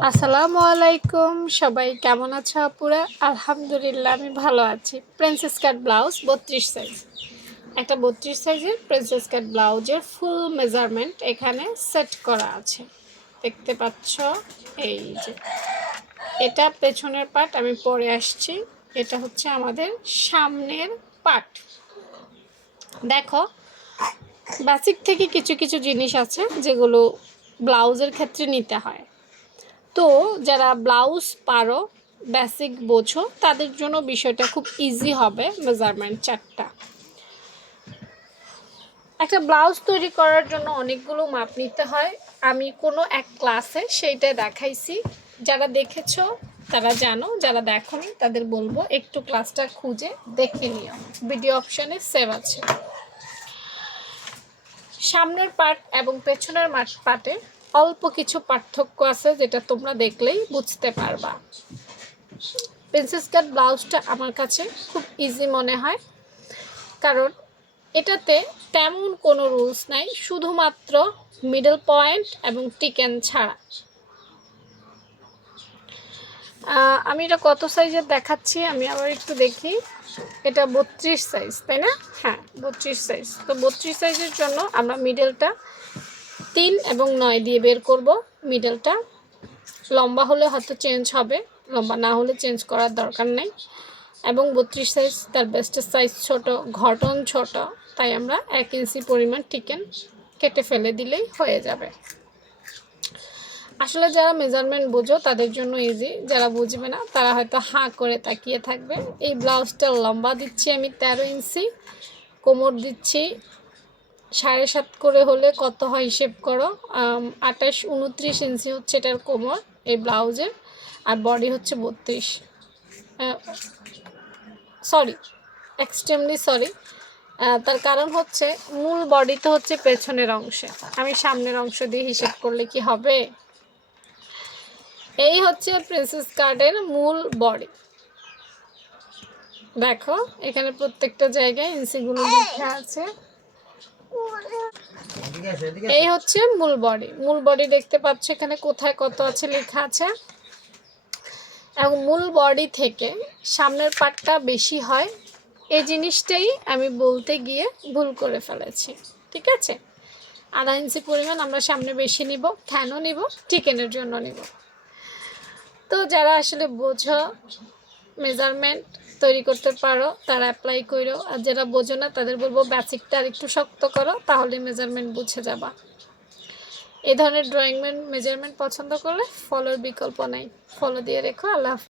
আসসালামু আলাইকুম, সবাই কেমন আছো আপুরা? আলহামদুলিল্লাহ আমি ভালো আছি। প্রিন্সেস কাট ব্লাউজ 32 সাইজ, একটা 32 সাইজের প্রিন্সেস কাট ব্লাউজের ফুল মেজারমেন্ট এখানে সেট করা আছে, দেখতে পাচ্ছ। এই যে এটা পেছনের পার্ট, আমি পরে আসছি। এটা হচ্ছে আমাদের সামনের পার্ট। দেখো, বেসিক থেকে কিছু কিছু জিনিস আছে যেগুলো ব্লাউজের ক্ষেত্রে নিতে হয়। তো যারা ব্লাউজ পারো, বেসিক বোঝো, তাদের জন্য বিষয়টা খুব ইজি হবে। মেজারমেন্ট চারটা। একটা ব্লাউজ তৈরি করার জন্য অনেকগুলো মাপ নিতে হয়। আমি কোনো এক ক্লাসে সেইটা দেখাইছি, যারা দেখেছো তারা জানো, যারা দেখোনি তাদের বলবো একটু ক্লাসটা খুঁজে দেখে নিও, ভিডিও অপশানে সেভ আছে। সামনের পার্ট এবং পেছনের পার্টে অল্প কিছু পার্থক্য আছে, যেটা তোমরা দেখলেই বুঝতে পারবা। প্রিন্সেস কাট ব্লাউজটা আমার কাছে খুব ইজি মনে হয়, কারণ এটাতে তেমন কোনো রুলস নাই, শুধুমাত্র মিডল পয়েন্ট এবং টিকেন ছাড়া। আমি এটা কত সাইজের দেখাচ্ছি, আমি আবার একটু দেখি। এটা 32 সাইজ, তাই না? হ্যাঁ, 32 সাইজ। তো 32 সাইজের জন্য আমরা মিডলটা 3 এবং 9 দিয়ে বের করব। মিডলটা লম্বা হলে হয়তো চেঞ্জ হবে, লম্বা না হলে চেঞ্জ করার দরকার নেই। এবং 32 সাইজ তার বেস্টের সাইজ ছোট, ঘটন ছোট, তাই আমরা 1 ইঞ্চি পরিমাণ টিকেন কেটে ফেলে দিলেই হয়ে যাবে। আসলে যারা মেজারমেন্ট বোঝো তাদের জন্য ইজি, যারা বুঝবে না তারা হয়তো হাঁ করে তাকিয়ে থাকবে। এই ব্লাউজটার লম্বা দিচ্ছি আমি 13 ইঞ্চি, কোমর দিচ্ছি 7.5 করে, হলে কত হয় হিসেব করো। 28-29 ইঞ্চি হচ্ছে এটার কোমর এই ব্লাউজের, আর বডি হচ্ছে 32। Sorry, extremely sorry. তার কারণ হচ্ছে মূল বডিটা হচ্ছে পেছনের অংশে, আমি সামনের অংশ দিয়ে হিসেব করলে কি হবে? এই হচ্ছে প্রিন্সেস কাটের মূল বডি। দেখো এখানে প্রত্যেকটা জায়গায় ইঞ্চিগুলো লেখা আছে। এই হচ্ছে মূল বডি। মূল বডি দেখতে পাচ্ছ এখানে কোথায় কত আছে লেখা আছে। এবং মূল বডি থেকে সামনের পার্টটা বেশি হয়, এই জিনিসটাই আমি বলতে গিয়ে ভুল করে ফেলেছি। ঠিক আছে, 1/2 ইঞ্চি পরিমাণ আমরা সামনে বেশি নিব। কেন নিব? টিকেনের জন্য নিব। তো যারা আসলে বোঝো, মেজারমেন্ট তৈরি করতে পারো, তারা অ্যাপ্লাই করো। আর যারা বোঝো না তাদের বলবো বেসিকটা আর একটু শক্ত করো, তাহলে মেজারমেন্ট বুঝে যাবা। এই ধরনের ড্রয়িং মেজারমেন্ট পছন্দ করলে ফলোর বিকল্প নাই, ফলো দিয়ে রেখো। আল্লাহ হাফেজ।